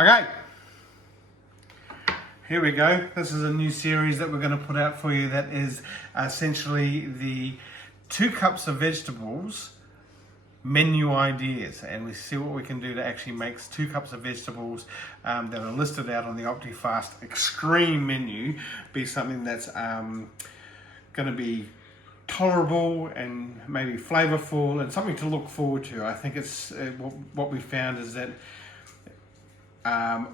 Okay, here we go. This is a new series that we're going to put out for you that is essentially the 2 cups of vegetables menu ideas, and we see what we can do to actually make 2 cups of vegetables that are listed out on the OptiFast Extreme menu be something that's going to be tolerable and maybe flavorful and something to look forward to. I think it's what we found is that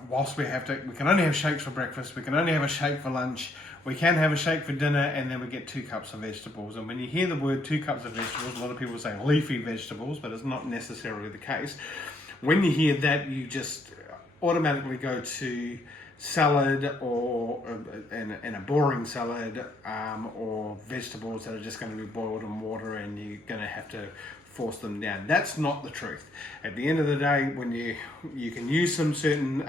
whilst we can only have shakes for breakfast, we can only have a shake for lunch, we can have a shake for dinner, and then we get 2 cups of vegetables. And when you hear the word 2 cups of vegetables, a lot of people say leafy vegetables, but it's not necessarily the case. When you hear that, you just automatically go to salad or in a boring salad, or vegetables that are just going to be boiled in water and you're going to have to force them down. That's not the truth. At the end of the day, when you can use some certain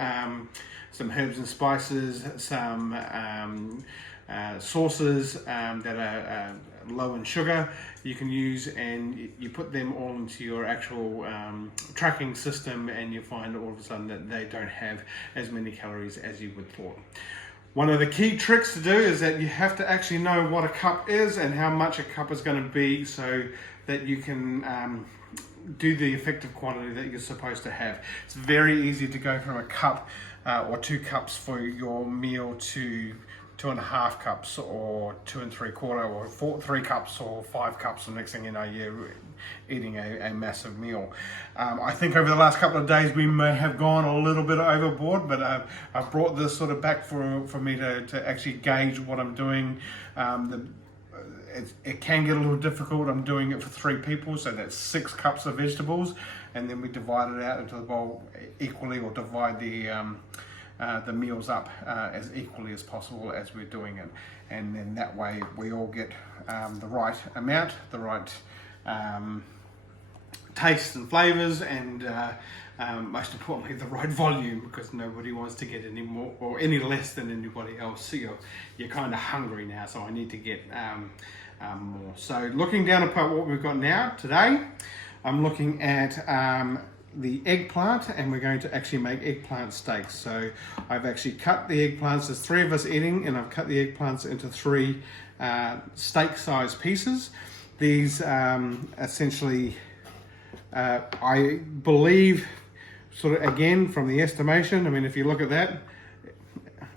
some herbs and spices, some sauces that are low in sugar, you can use, and you put them all into your actual tracking system, and you find all of a sudden that they don't have as many calories as you would thought. One of the key tricks to do is that you have to actually know what a cup is and how much a cup is going to be, so that you can do the effective quantity that you're supposed to have. It's very easy to go from a cup or 2 cups for your meal to 2.5 cups or 2 3/4 or 3 cups or 5 cups, and next thing you know you're eating a massive meal. I think over the last couple of days we may have gone a little bit overboard, but I've brought this sort of back for me to actually gauge what I'm doing. It can get a little difficult. I'm doing it for 3 people, so that's 6 cups of vegetables, and then we divide it out into the bowl equally, or divide the meals up as equally as possible as we're doing it, and then that way we all get the right amount, the right taste and flavors, and most importantly the right volume, because nobody wants to get any more or any less than anybody else. So you're kind of hungry now, so I need to get more. So looking down at what we've got now today, I'm looking at the eggplant, and we're going to actually make eggplant steaks. So I've actually cut the eggplants. There's 3 of us eating, and I've cut the eggplants into 3 steak size pieces. These essentially I believe, sort of again from the estimation, I mean, if you look at that,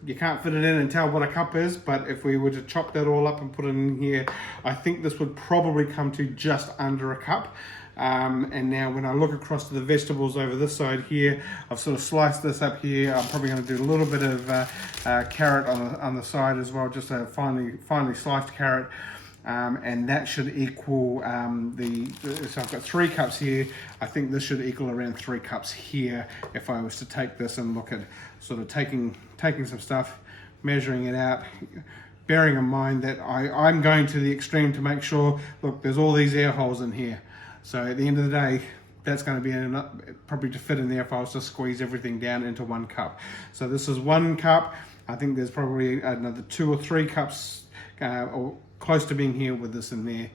you can't fit it in and tell what a cup is, but if we were to chop that all up and put it in here, I think this would probably come to just under a cup. And now when I look across to the vegetables over this side here, I've sort of sliced this up here. I'm probably going to do a little bit of carrot on the side as well, just a finely sliced carrot. And that should equal so I've got 3 cups here. I think this should equal around 3 cups here if I was to take this and look at sort of taking some stuff, measuring it out, bearing in mind that I'm going to the extreme to make sure, look, there's all these air holes in here. So at the end of the day, that's going to be enough probably to fit in there if I was to squeeze everything down into 1 cup. So this is 1 cup. I think there's probably another 2 or 3 cups or close to being here with this in there,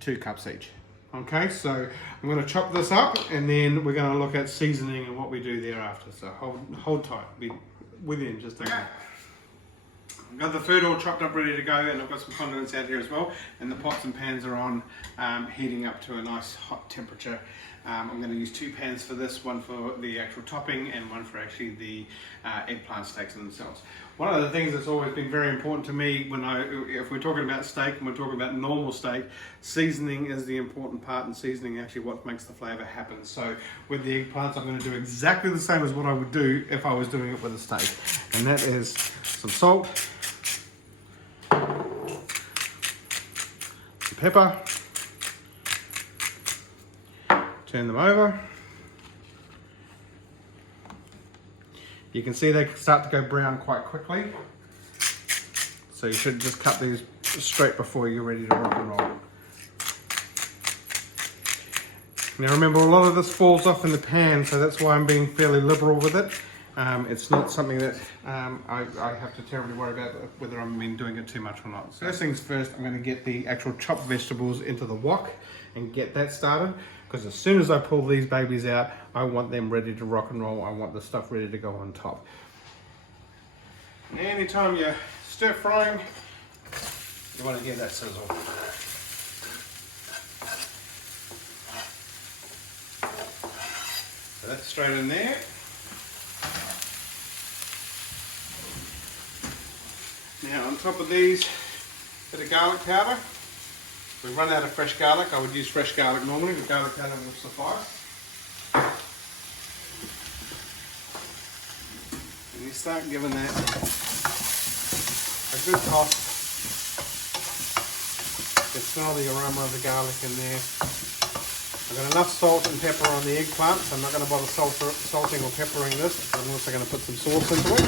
2 cups each. Okay, so I'm going to chop this up, and then we're going to look at seasoning and what we do thereafter. So hold tight, be with you in just a minute. I've got the food all chopped up, ready to go, and I've got some condiments out here as well, and the pots and pans are on, heating up to a nice hot temperature. I'm going to use 2 pans for this, one for the actual topping and one for actually the eggplant steaks themselves. One of the things that's always been very important to me if we're talking about steak and we're talking about normal steak, seasoning is the important part, and seasoning actually what makes the flavour happen. So with the eggplants, I'm going to do exactly the same as what I would do if I was doing it with a steak, and that is some salt, some pepper. Turn them over. You can see they start to go brown quite quickly. So you should just cut these straight before you're ready to rock and roll. Now remember, a lot of this falls off in the pan, so that's why I'm being fairly liberal with it. It's not something that I have to terribly worry about whether I've been doing it too much or not. First things first, I'm going to get the actual chopped vegetables into the wok and get that started, because as soon as I pull these babies out, I want them ready to rock and roll. I want the stuff ready to go on top. Anytime you're stir frying, you want to hear that sizzle. So that's straight in there. Now on top of these, bit of garlic powder. We've run out of fresh garlic. I would use fresh garlic normally, but garlic powder will suffice. And you start giving that a good toss. You can smell the aroma of the garlic in there. I've got enough salt and pepper on the eggplant, so I'm not going to bother salting or peppering this. I'm also going to put some sauce into it.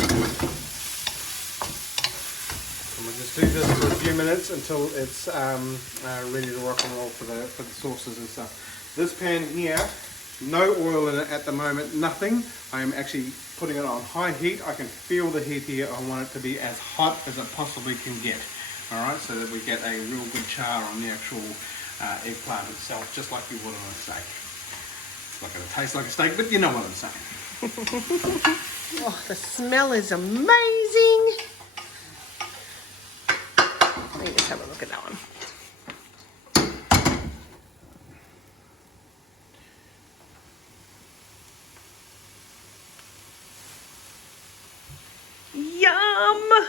And we'll just do this for a few minutes until it's ready to rock and roll for the sauces and stuff. This pan here, no oil in it at the moment, nothing. I am actually putting it on high heat. I can feel the heat here. I want it to be as hot as it possibly can get. Alright, so that we get a real good char on the actual eggplant itself, just like you would on a steak. It's not going to taste like a steak, but you know what I'm saying. Oh, the smell is amazing. Let me just have a look at that one. Yum!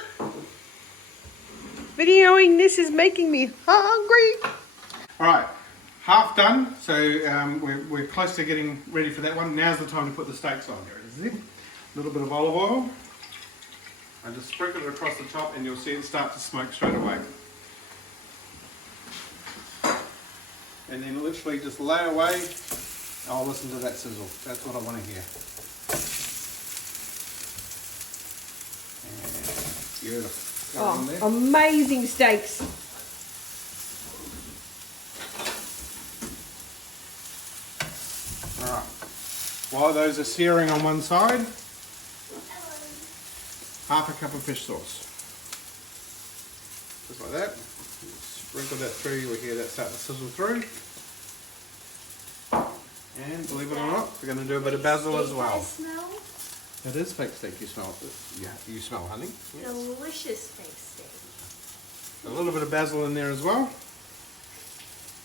Videoing this is making me hungry. Alright, half done, so we're close to getting ready for that one. Now's the time to put the steaks on. There it is. A little bit of olive oil. I just sprinkle it across the top and you'll see it start to smoke straight away. And then literally just lay away. Oh, listen to that sizzle. That's what I want to hear. And beautiful. Oh, amazing steaks. Alright, while those are searing on one side, half a cup of fish sauce. Just like that. Sprinkle that through, you'll hear that start to sizzle through. And believe it or not, we're going to do a bit of basil as well. It is fake steak you smell. Yeah, you smell, honey. Yes. Delicious fake steak. A little bit of basil in there as well.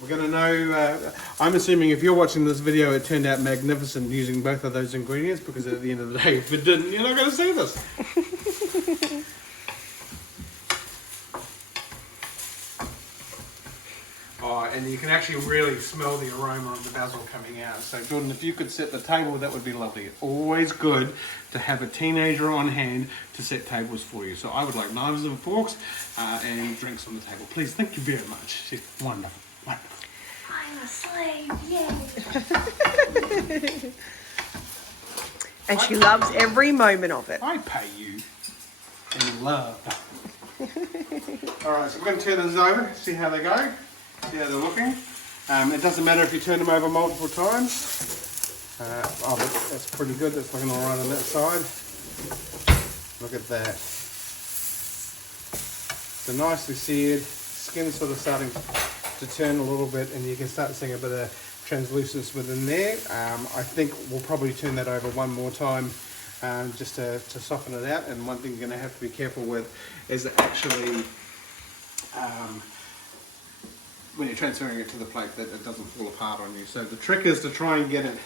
We're going to know, I'm assuming if you're watching this video it turned out magnificent using both of those ingredients, because at the end of the day if it didn't, you're not going to see this. Oh, and you can actually really smell the aroma of the basil coming out. So Jordan, if you could set the table, that would be lovely. It's always good to have a teenager on hand to set tables for you. So I would like knives and forks and drinks on the table. Please, thank you very much. She's wonderful, wonderful. I'm a slave, yay! And she loves every moment of it. I pay you in love. Alright, so we're going to turn this over, see how they go. See how they're looking. It doesn't matter if you turn them over multiple times. Oh, that's pretty good. That's looking all right on that side. Look at that. So nicely seared. Skin sort of starting to turn a little bit, and you can start seeing a bit of translucence within there. I think we'll probably turn that over one more time just to soften it out. And one thing you're going to have to be careful with is actually when you're transferring it to the plate, that it doesn't fall apart on you. So the trick is to try and get it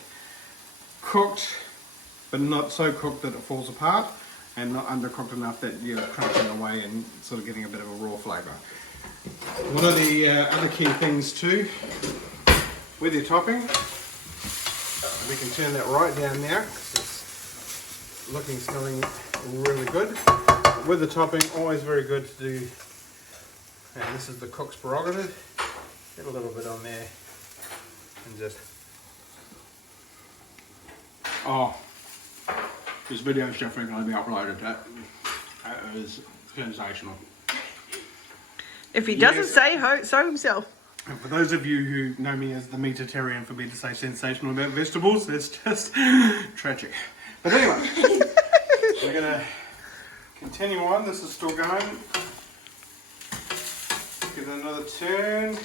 cooked, but not so cooked that it falls apart, and not undercooked enough that you're crunching away and sort of getting a bit of a raw flavour. One of the other key things too, with your topping, we can turn that right down now because it's looking, smelling really good. With the topping, always very good to do, and this is the cook's prerogative. Get a little bit on there and just... Oh, this video is definitely going to be uploaded. That is sensational. If he doesn't say so himself. And for those of you who know me as the meatitarian, for me to say sensational about vegetables, it's just tragic. But anyway, We're going to continue on. This is still going. Give it another turn.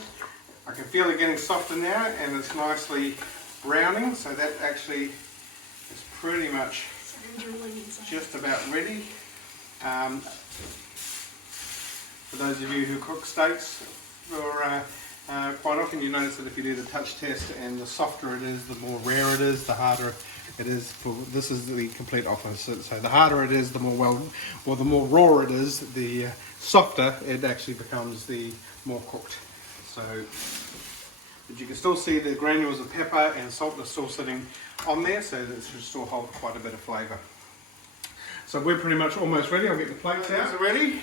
I can feel it getting softer now, and it's nicely browning, so that actually is pretty much just about ready. For those of you who cook steaks, quite often you notice that if you do the touch test, and the softer it is, the more rare it is, the harder it is. This is the complete opposite. So the harder it is, the more the more raw it is, the softer it actually becomes, the more cooked. So, but you can still see the granules of pepper and salt are still sitting on there, so that it should still hold quite a bit of flavour. So we're pretty much almost ready. I'll get the plates out. Ready.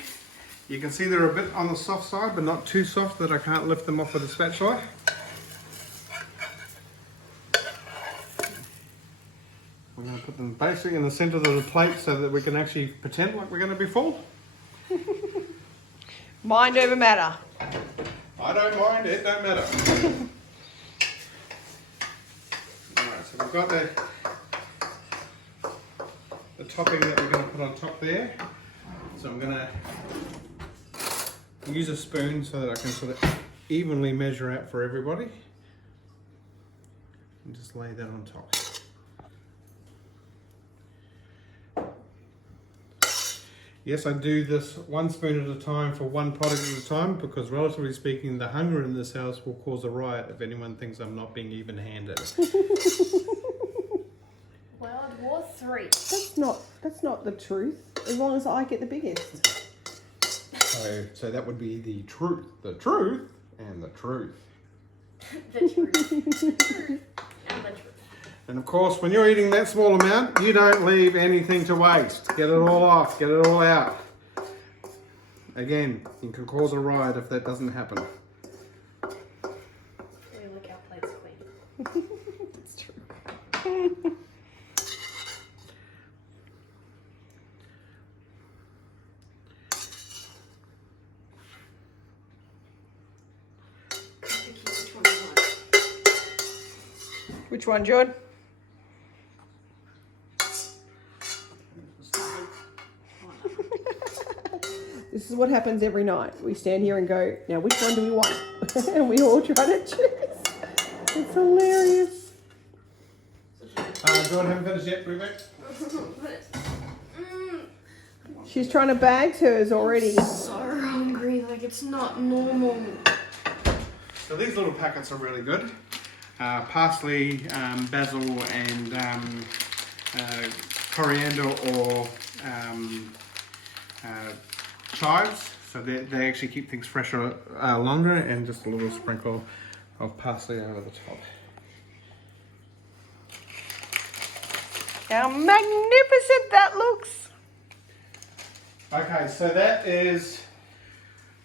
You can see they're a bit on the soft side, but not too soft that I can't lift them off with a spatula. We're going to put them basically in the centre of the plate so that we can actually pretend like we're going to be full. Mind over matter. I don't mind, it don't matter. Alright, so we've got the topping that we're going to put on top there. So I'm going to use a spoon so that I can sort of evenly measure out for everybody. And just lay that on top. Yes, I do this one spoon at a time for one product at a time, because relatively speaking, the hunger in this house will cause a riot if anyone thinks I'm not being even-handed. World War III. That's not the truth. As long as I get the biggest. So that would be the truth, and the truth. The truth. The truth. And the truth. And of course, when you're eating that small amount, you don't leave anything to waste. Get it all off, get it all out. Again, you can cause a riot if that doesn't happen. Really look our plates clean. It's true. Which one, John? This is what happens every night. We stand here and go, now which one do we want? And we all try to choose. It's hilarious. Dawn, haven't finished yet, Rebecca? She's trying to bag hers already. So hungry, like it's not normal. So these little packets are really good. Parsley, basil, and coriander or chives. So they actually keep things fresher longer, and just a little sprinkle of parsley over the top. How magnificent that looks. Okay, so that is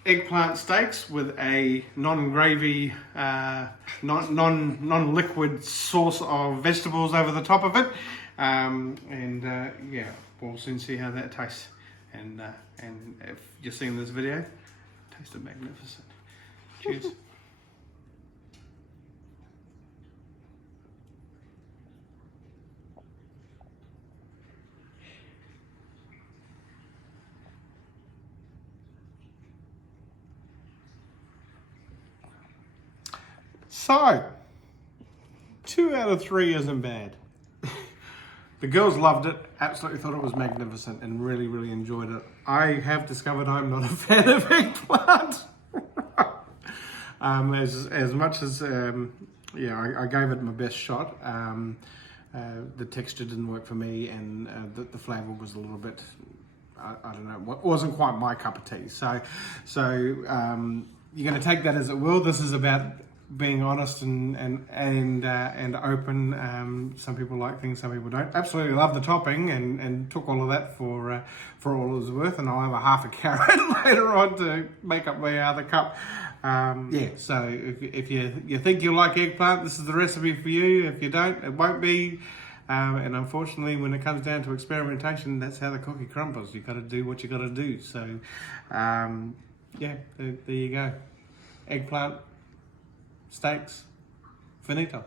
eggplant steaks with a non-gravy, non-liquid sauce of vegetables over the top of it. Yeah, we'll soon see how that tastes. And if you're seeing this video, it tasted magnificent. Cheers. So, 2 out of 3 isn't bad. The girls loved it, absolutely thought it was magnificent, and really, really enjoyed it. I have discovered I'm not a fan of eggplant. As much as, yeah, I gave it my best shot. The texture didn't work for me, and the flavour was a little bit, I don't know, it wasn't quite my cup of tea. So you're going to take that as it will. This is about being honest and open. Some people like things, some people don't. Absolutely love the topping, and took all of that for all it was worth. And I'll have a half a carrot later on to make up my other cup. Yeah. So if you think you like eggplant, this is the recipe for you. If you don't, it won't be. And unfortunately, when it comes down to experimentation, that's how the cookie crumbles. You've got to do what you got to do. So yeah, there you go. Eggplant steaks, finito.